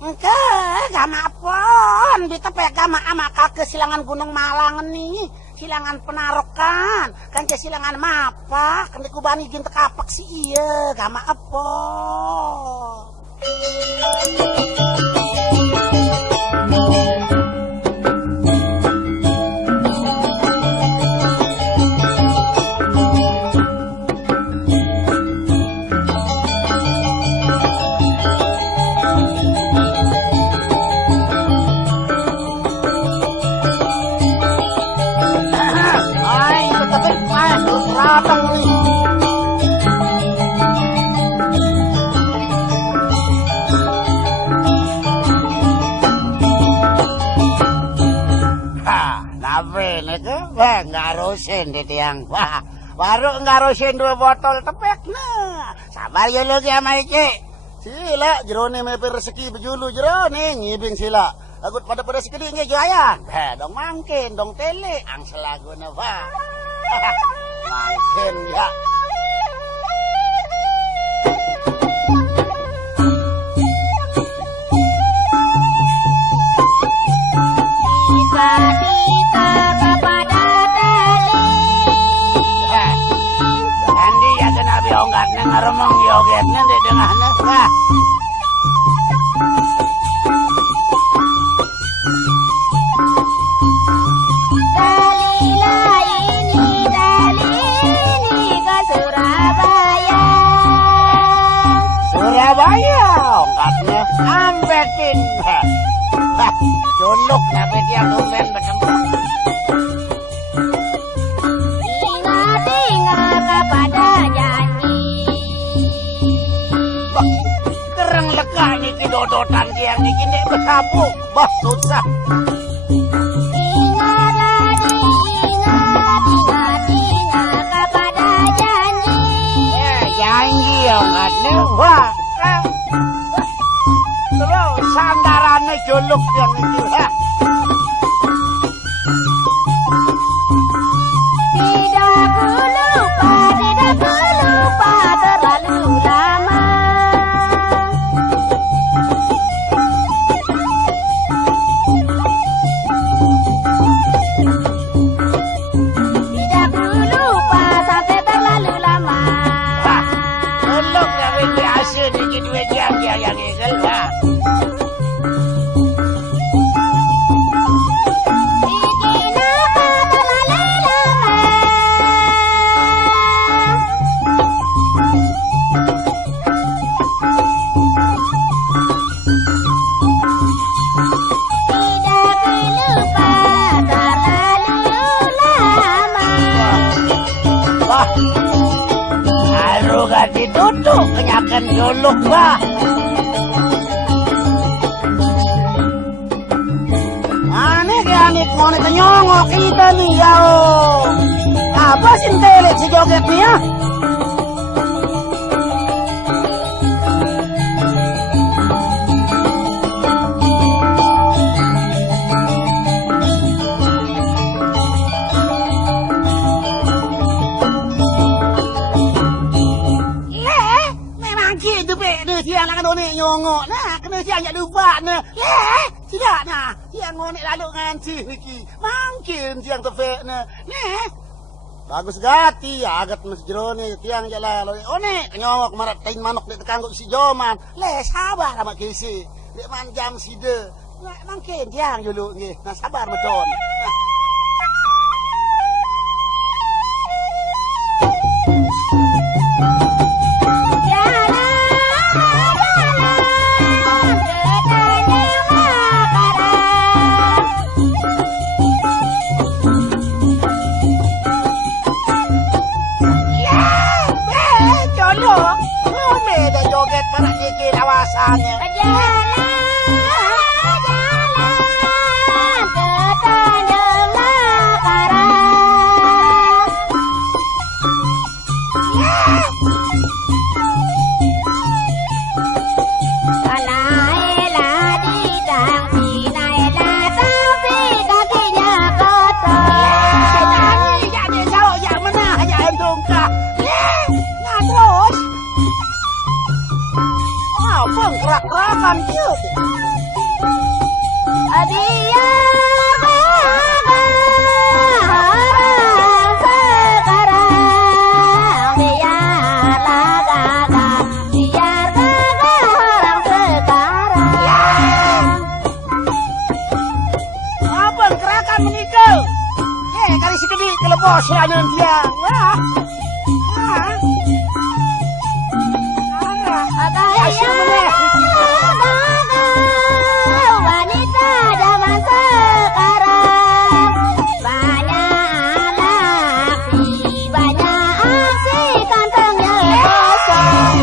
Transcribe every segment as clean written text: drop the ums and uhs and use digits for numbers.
Engke, gama apon, ditepek gama ama kake silangan Gunung Malang nih, silangan Penarokan, kan ke silangan mapa, kan dikubani gintek kapak sih iya, gama apon. Wah, ngarusin di tiang. Wah, baru ngarusin 2 botol tepek. Nah, sabar ya lo sama Iki. Sila, jerone mepe rezeki bejulu jerone ngibing sila. Agut pada rezeki nge jayan. Dong mangkin, dong tele, ang selaguna wah. Mangkin ya. Onggatnya ngaremong yogetnya di tengahnya. Wah. Dalila ini ke Surabaya. Surabaya onggatnya ambetin. Hah, colok tapi tiap tumben bertemu. Ingat kepada dodotan tiang dikit dek berkabung, bah susah. Ingat kepada janji. Janji onggatnya, wah. Terus sandarannya jolok yang itu, ha. Tidak ku lupa terlalu lama. Yang egal lah. Haru gak ditutup kenyakan jolok bah. Mau nyongok kita nih ya. Apa sih telet si joget nih ya? Memang gitu be, siang nak kena nyongok nah, kena siang jak lupa nah. Tidak nah, siang ngonek lalu nganci niki. Mungkin siang tefek nah. Nih. Bagus gati, agat mas jerone tiang jala lalu. One nyongok marat tain manok di tekangguk si Joman. Le sabar sama kisi. Dek man jam side. Nah, mungkin tiang dulu nggih. Nah sabar macon. Joget para dikit awasannya. Jalan ke Tanjung Makaram. Naelah di tangsi, naelah tapi kakinya kotor. Jadi jauh yang mana aja entungkah. Nah terus. Wow, penggerak-gerakan gitu. Dia sekarang biarlah gagah, biar gagah orang sekarang. Abang kerakan menikah. Kali sikit ni kelebos lanan dia. Wah. Wanita zaman sekarang banyak laki, banyak aksi kantongnya kosong.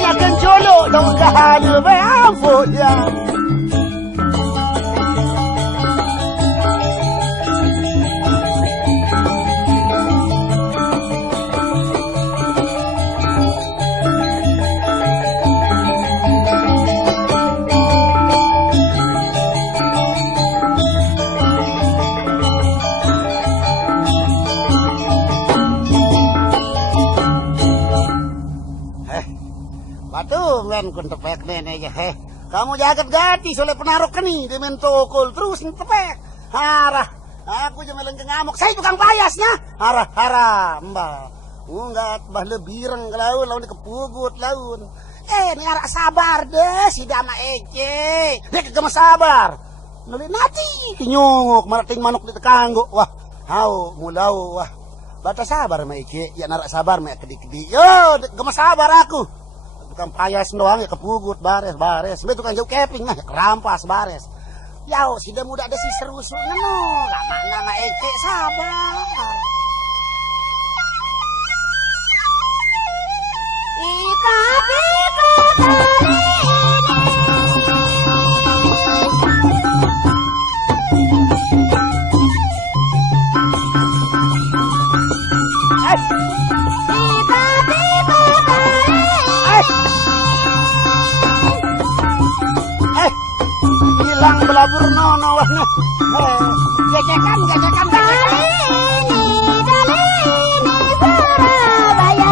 Ya kan colok dong kahana ampun ya. Kan kun tepek nenek ya kamu jagat gati oleh penarok keni di mentokol terus tepek harah aku je melengke ngamuk saya tukang payasnya harah mbak enggak bah lebireng ke laun kepugut laun ni arak sabar deh si dama ece dia kagak sabar nulis nanti kenyongok marating manuk di tekanggo wah hau mulau wah bata sabar ma ece ya narak sabar ma kedi-kedi yo gak sabar aku tukang payas doang ya kepugut bares be tukang jauh keping nah kerampas bares yau sudah muda ada si seru-seru no lama ece sabar hilang belabur nono wahnya gejekan Kali ini Surabaya.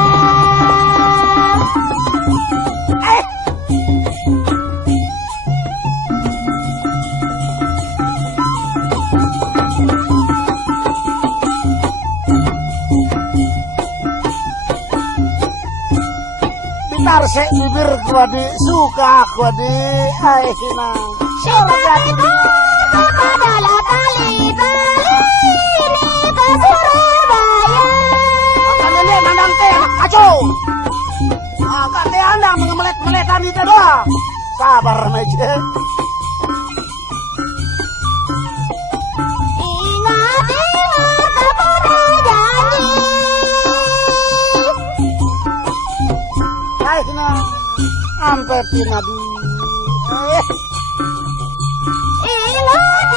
Bitar se bibir gua di suka gua di hina Surga adalah tali ini ke Surabaya. makanya nih nandang teh kacau kak teh andang mengemelet-meletan itu doang sabar aja Ingat kamu janji. hina sampai pinadi Ingat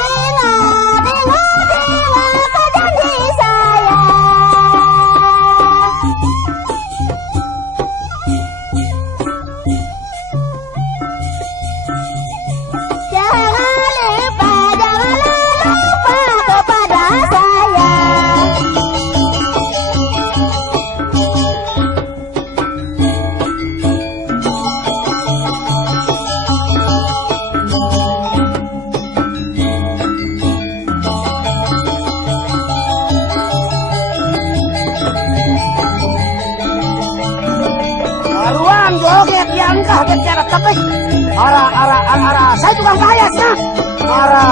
janji saya. Jangan lupa kepada saya. Haruan joget diangkah dan jarak tapi ara saya tukang payas ya ara